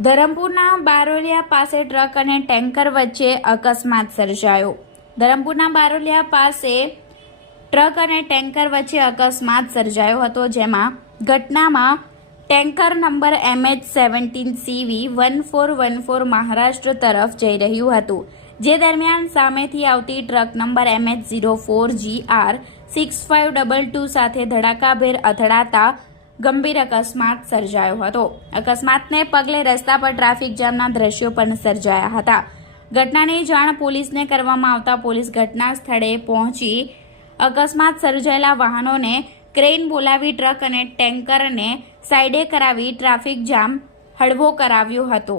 ધરમપુરના બારોલિયા પાસે ટ્રક અને ટેન્કર વચ્ચે અકસ્માત સર્જાયો. ધરમપુરના બારોલિયા પાસે ટ્રક અને ટેન્કર વચ્ચે અકસ્માત સર્જાયો હતો, જેમાં ઘટનામાં tanker number MH seventeen CV one four one four Maharashtra તરફ જઈ રહ્યું હતું. જે દરમિયાન સામેથી આવતી truck number MH zero four G R six five double two સાથે ધડાકાભેર અથડાતા ગંભીર અકસ્માત સર્જાયો હતો. અકસ્માતને પગલે રસ્તા પર ટ્રાફિક જામના દ્રશ્યો પણ સર્જાયા હતા. ઘટનાની જાણ પોલીસને કરવામાં આવતા પોલીસ ઘટના સ્થળે પહોંચી અકસ્માત સર્જાયેલા વાહનોને ક્રેન બોલાવી ટ્રક અને ટેન્કરને સાઈડે કરાવી ટ્રાફિક જામ હળવો કરાવ્યો હતો.